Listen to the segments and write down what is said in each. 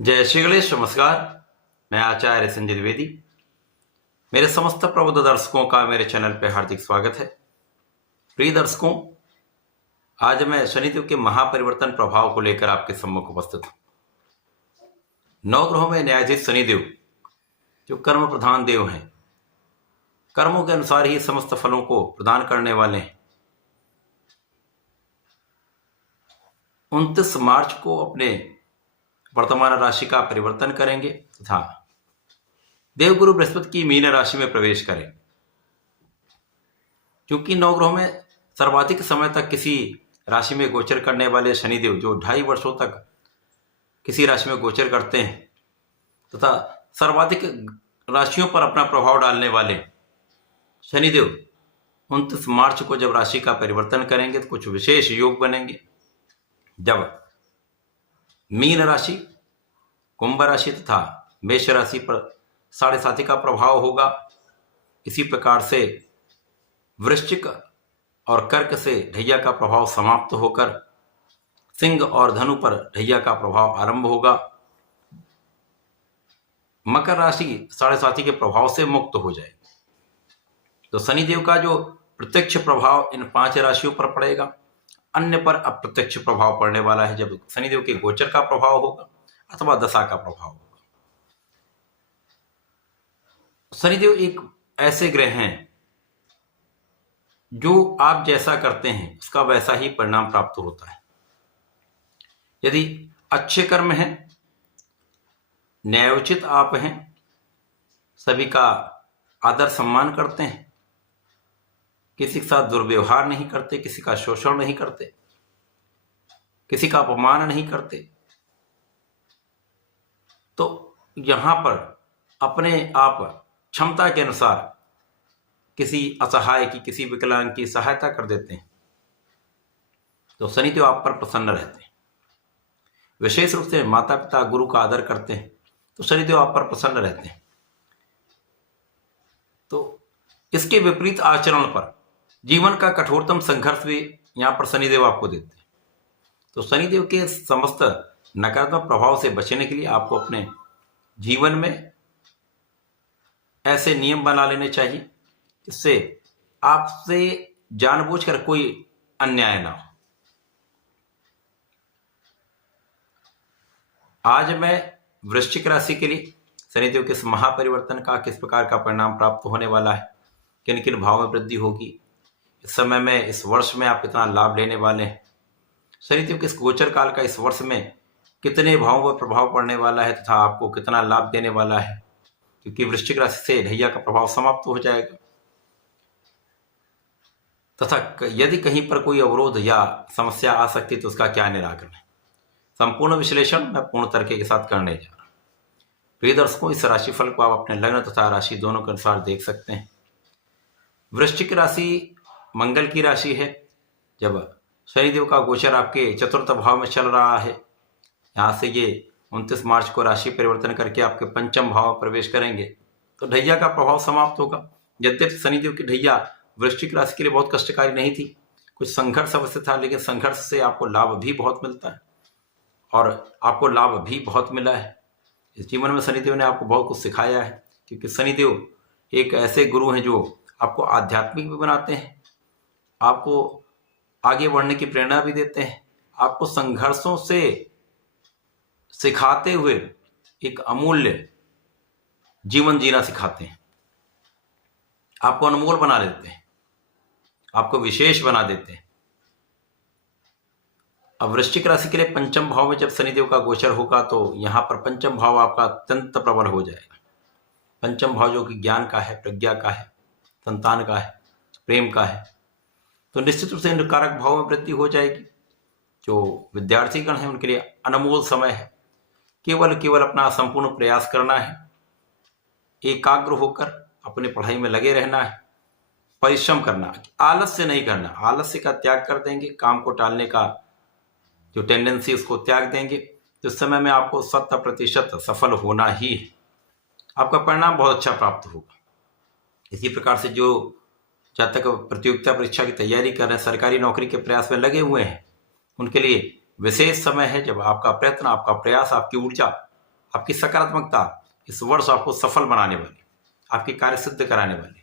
जय श्री गणेश। नमस्कार। मैं आचार्य संजय द्विवेदी। मेरे समस्त प्रबुद्ध दर्शकों का मेरे चैनल पर हार्दिक स्वागत है। प्रिय दर्शकों, आज मैं शनिदेव के महापरिवर्तन प्रभाव को लेकर आपके सम्मुख उपस्थित हूं। नौ ग्रहों में न्यायाधीश शनिदेव जो कर्म प्रधान देव हैं, कर्मों के अनुसार ही समस्त फलों को प्रदान करने वाले हैं। 29 मार्च को अपने वर्तमान राशि का परिवर्तन करेंगे तथा देवगुरु बृहस्पति की मीन राशि में प्रवेश करें। क्योंकि नौ ग्रहों में सर्वाधिक समय तक किसी राशि में गोचर करने वाले शनिदेव जो 2.5 वर्षों तक किसी राशि में गोचर करते हैं तथा सर्वाधिक राशियों पर अपना प्रभाव डालने वाले शनिदेव 29 मार्च को जब राशि का परिवर्तन करेंगे तो कुछ विशेष योग बनेंगे। जब मीन राशि, कुंभ राशि तथा मेष राशि पर 7.5 का प्रभाव होगा, इसी प्रकार से वृश्चिक और कर्क से ढैया का प्रभाव समाप्त होकर सिंह और धनु पर ढैया का प्रभाव आरंभ होगा। मकर राशि 7.5 के प्रभाव से मुक्त हो जाएगी। तो शनिदेव का जो प्रत्यक्ष प्रभाव इन 5 राशियों पर पड़ेगा, अन्य पर अप्रत्यक्ष प्रभाव पड़ने वाला है जब शनिदेव के गोचर का प्रभाव होगा अथवा दशा का प्रभाव होगा। शनिदेव एक ऐसे ग्रह हैं जो आप जैसा करते हैं उसका वैसा ही परिणाम प्राप्त होता है। यदि अच्छे कर्म हैं, न्यायोचित आप हैं, सभी का आदर सम्मान करते हैं, किसी के साथ दुर्व्यवहार नहीं करते, किसी का शोषण नहीं करते, किसी का अपमान नहीं करते, तो यहां पर अपने आप क्षमता के अनुसार किसी असहाय की, किसी विकलांग की सहायता कर देते हैं, तो शनिदेव आप पर प्रसन्न रहते हैं। विशेष रूप से माता पिता गुरु का आदर करते हैं तो शनिदेव आप पर प्रसन्न रहते हैं। तो इसके विपरीत आचरण पर जीवन का कठोरतम संघर्ष भी यहां पर शनिदेव आपको देते हैं। तो शनिदेव के समस्त नकारात्मक प्रभाव से बचने के लिए आपको अपने जीवन में ऐसे नियम बना लेने चाहिए जिससे आपसे जानबूझकर कोई अन्याय ना हो। आज मैं वृश्चिक राशि के लिए शनिदेव के इस महापरिवर्तन का किस प्रकार का परिणाम प्राप्त होने वाला है, किन किन भाव में वृद्धि होगी, इस समय में, इस वर्ष में आप कितना लाभ लेने वाले हैं, शनिदेव के इस गोचर काल का इस वर्ष में कितने भावों पर प्रभाव पड़ने वाला है तथा आपको कितना लाभ देने वाला है, क्योंकि वृश्चिक राशि से ढैया का प्रभाव समाप्त हो जाएगा। तथा यदि कहीं पर कोई अवरोध या समस्या आ सकती तो उसका क्या निराकरण है, संपूर्ण विश्लेषण मैं पूर्ण तरीके के साथ करने जा रहा हूं। प्रिय दर्शकों, इस राशिफल को आप अपने लग्न तथा राशि दोनों के अनुसार देख सकते हैं। वृश्चिक राशि मंगल की राशि है। जब शनिदेव का गोचर आपके चतुर्थ भाव में चल रहा है, यहाँ से ये 29 मार्च को राशि परिवर्तन करके आपके पंचम भाव में प्रवेश करेंगे तो ढैया का प्रभाव समाप्त होगा। यद्यपि शनिदेव की ढैया वृश्चिक राशि के लिए बहुत कष्टकारी नहीं थी, कुछ संघर्ष अवश्य था, लेकिन संघर्ष से आपको लाभ भी बहुत मिलता है और आपको लाभ भी बहुत मिला है। इस जीवन में शनिदेव ने आपको बहुत कुछ सिखाया है, क्योंकि शनिदेव एक ऐसे गुरु हैं जो आपको आध्यात्मिक भी बनाते हैं, आपको आगे बढ़ने की प्रेरणा भी देते हैं, आपको संघर्षों से सिखाते हुए एक अमूल्य जीवन जीना सिखाते हैं, आपको अनमोल बना देते हैं, आपको विशेष बना देते हैं। अब वृश्चिक राशि के लिए पंचम भाव में जब शनिदेव का गोचर होगा तो यहां पर पंचम भाव आपका अत्यंत प्रबल हो जाएगा। पंचम भाव जो कि ज्ञान का है, प्रज्ञा का है, संतान का है, प्रेम का है, तो निश्चित रूप से इन कारक भाव में वृद्धि हो जाएगी। जो विद्यार्थी गण है उनके लिए अनमोल समय है। केवल अपना संपूर्ण प्रयास करना है, एकाग्र होकर अपनी पढ़ाई में लगे रहना है, परिश्रम करना, आलस्य नहीं करना। आलस्य का त्याग कर देंगे, काम को टालने का जो टेंडेंसी उसको त्याग देंगे तो इस समय में आपको 100% सफल होना ही है। आपका परिणाम बहुत अच्छा प्राप्त होगा। इसी प्रकार से जो जब तक प्रतियोगिता परीक्षा की तैयारी कर रहे हैं, सरकारी नौकरी के प्रयास में लगे हुए हैं, उनके लिए विशेष समय है जब आपका प्रयत्न, आपका प्रयास, आपकी ऊर्जा आपकी सकारात्मकता इस वर्ष आपको सफल बनाने वाली, आपके कार्य सिद्ध कराने वाली,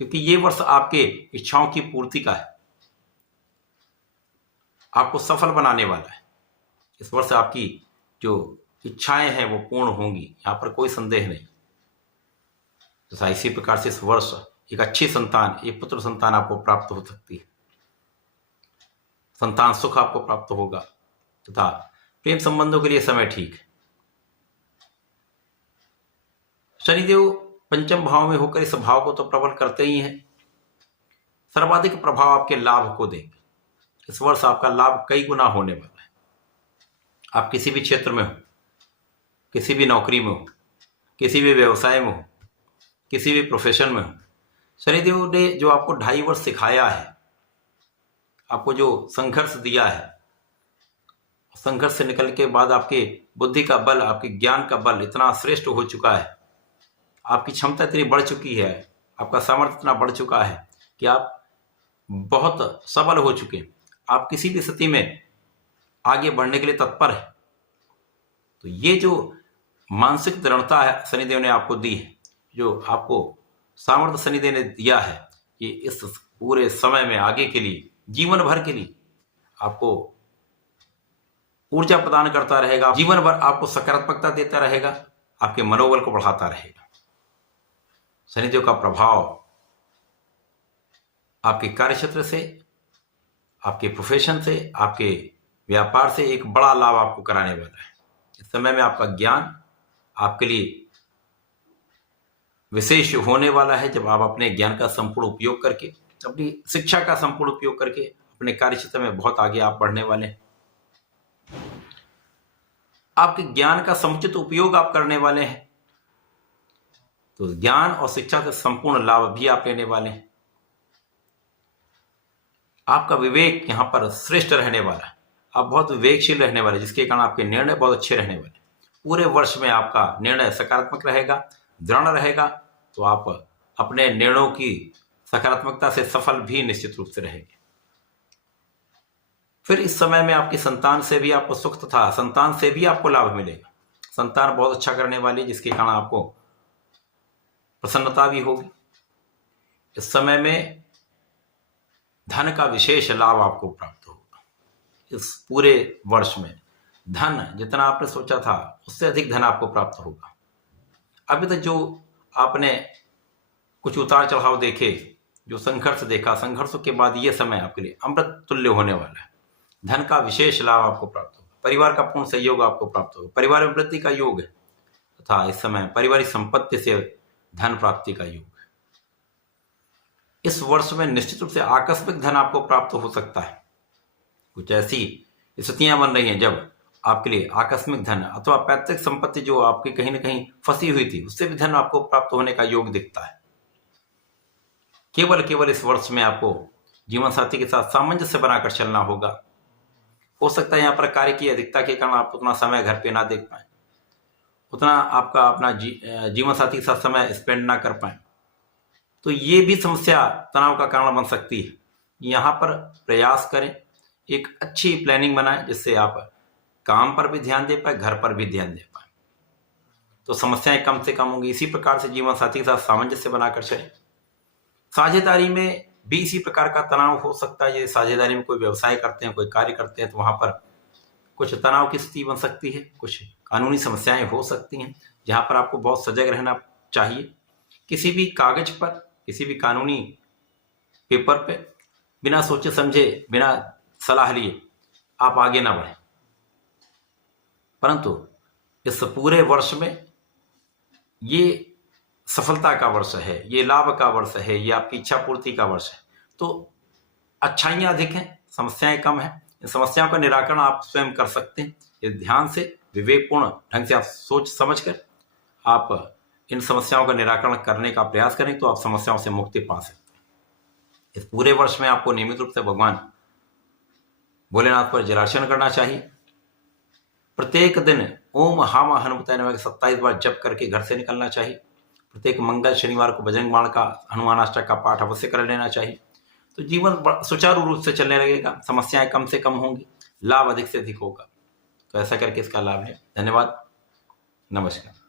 क्योंकि ये वर्ष आपके इच्छाओं की पूर्ति का है, आपको सफल बनाने वाला है। इस वर्ष आपकी जो इच्छाएं हैं वो पूर्ण होंगी, यहां पर कोई संदेह नहीं। जैसा इसी प्रकार से इस वर्ष एक अच्छी संतान, एक पुत्र संतान आपको प्राप्त हो सकती है, संतान सुख आपको प्राप्त होगा, तथा प्रेम संबंधों के लिए समय ठीक है। शनिदेव पंचम भाव में होकर इस भाव को तो प्रबल करते ही हैं, सर्वाधिक प्रभाव आपके लाभ को देंगे। इस वर्ष आपका लाभ कई गुना होने वाला है। आप किसी भी क्षेत्र में हो, किसी भी नौकरी में हो, किसी भी व्यवसाय में हो, किसी भी प्रोफेशन में हो, शनिदेव ने जो आपको 2.5 वर्ष सिखाया है, आपको जो संघर्ष दिया है, संघर्ष से निकल के बाद आपके बुद्धि का बल, आपके ज्ञान का बल इतना श्रेष्ठ हो चुका है, आपकी क्षमता इतनी बढ़ चुकी है, आपका सामर्थ्य इतना बढ़ चुका है कि आप बहुत सबल हो चुके हैं। आप किसी भी स्थिति में आगे बढ़ने के लिए तत्पर है। तो ये जो मानसिक दृढ़ता है शनिदेव ने आपको दी है, जो आपको सामर्थ्य शनिदेव ने दिया है, ये इस पूरे समय में आगे के लिए, जीवन भर के लिए आपको ऊर्जा प्रदान करता रहेगा, जीवन भर आपको सकारात्मकता देता रहेगा, आपके मनोबल को बढ़ाता रहेगा। शनिदेव का प्रभाव आपके कार्यक्षेत्र से, आपके प्रोफेशन से, आपके व्यापार से एक बड़ा लाभ आपको कराने वाला है। इस समय में आपका ज्ञान आपके लिए विशेष होने वाला है, जब आप अपने ज्ञान का संपूर्ण उपयोग करके, अपनी शिक्षा का संपूर्ण उपयोग करके अपने कार्यक्षेत्र में बहुत आगे आप बढ़ने वाले हैं। आपके ज्ञान का समुचित उपयोग आप करने वाले हैं, तो ज्ञान और शिक्षा से संपूर्ण लाभ भी आप लेने वाले हैं। आपका विवेक यहां पर श्रेष्ठ रहने वाला है, आप बहुत विवेकशील रहने वाले, जिसके कारण आपके निर्णय बहुत अच्छे रहने वाले। पूरे वर्ष में आपका निर्णय सकारात्मक रहेगा, दृढ़ रहेगा, तो आप अपने निर्णयों की सकारात्मकता से सफल भी निश्चित रूप से रहेंगे। फिर इस समय में आपकी संतान से भी आपको सुख तथा संतान से भी आपको लाभ मिलेगा। संतान बहुत अच्छा करने वाली, जिसके कारण आपको प्रसन्नता भी होगी। इस समय में धन का विशेष लाभ आपको प्राप्त होगा। इस पूरे वर्ष में धन जितना आपने सोचा था उससे अधिक धन आपको प्राप्त होगा। अभी तक जो आपने कुछ उतार चढ़ाव देखे, जो संघर्ष देखा, संघर्षों के बाद ये समय आपके लिए अमृत तुल्य होने वाला है। धन का विशेष लाभ आपको प्राप्त होगा, परिवार का पूर्ण सहयोग आपको प्राप्त होगा, परिवार में वृद्धि का योग है तथा इस समय पारिवारिक संपत्ति से धन प्राप्ति का योग है। इस वर्ष में निश्चित रूप से आकस्मिक धन आपको प्राप्त हो सकता है। कुछ ऐसी स्थितियां बन रही हैं जब आपके लिए आकस्मिक धन अथवा पैतृक संपत्ति जो आपकी कहीं ना कहीं फंसी हुई थी, उससे भी धन आपको प्राप्त होने का योग दिखता है। केवल इस वर्ष में आपको जीवन साथी के साथ सामंजस्य बनाकर चलना होगा। हो सकता है यहाँ पर कार्य की अधिकता के कारण आप उतना समय घर पे ना देख पाए, उतना आपका अपना जीवन साथी के साथ समय स्पेंड ना कर पाए, तो ये भी समस्या तनाव का कारण बन सकती है। यहाँ पर प्रयास करें, एक अच्छी प्लानिंग बनाएं, जिससे आप काम पर भी ध्यान दे पाए, घर पर भी ध्यान दे पाए, तो समस्याएं कम से कम होंगी। इसी प्रकार से जीवन साथी के साथ सामंजस्य बनाकर चलें। साझेदारी में भी इसी प्रकार का तनाव हो सकता है। ये साझेदारी में कोई व्यवसाय करते हैं, कोई कार्य करते हैं, तो वहां पर कुछ तनाव की स्थिति बन सकती है, कुछ कानूनी समस्याएं हो सकती हैं, जहां पर आपको बहुत सजग रहना चाहिए। किसी भी कागज पर, किसी भी कानूनी पेपर पे बिना सोचे समझे, बिना सलाह लिए आप आगे ना बढ़ें। परंतु इस पूरे वर्ष में ये सफलता का वर्ष है, ये लाभ का वर्ष है, ये आपकी इच्छा पूर्ति का वर्ष है। तो अच्छाइयाँ अधिक हैं, समस्याएं कम हैं। इन समस्याओं का निराकरण आप स्वयं कर सकते हैं। ये ध्यान से, विवेकपूर्ण ढंग से आप सोच समझकर आप इन समस्याओं का निराकरण करने का प्रयास करें, तो आप समस्याओं से मुक्ति पा सकते हैं। इस पूरे वर्ष में आपको नियमित रूप से भगवान भोलेनाथ पर जलार्चन करना चाहिए। प्रत्येक दिन ओम हामा हनुमताय नमः 27 बार जप करके घर से निकलना चाहिए। प्रत्येक मंगल शनिवार को बजरंग बाण का, हनुमान अष्टक का पाठ अवश्य कर लेना चाहिए। तो जीवन सुचारू रूप से चलने लगेगा, समस्याएं कम से कम होंगी, लाभ अधिक से अधिक होगा। तो ऐसा करके इसका लाभ है। धन्यवाद। नमस्कार।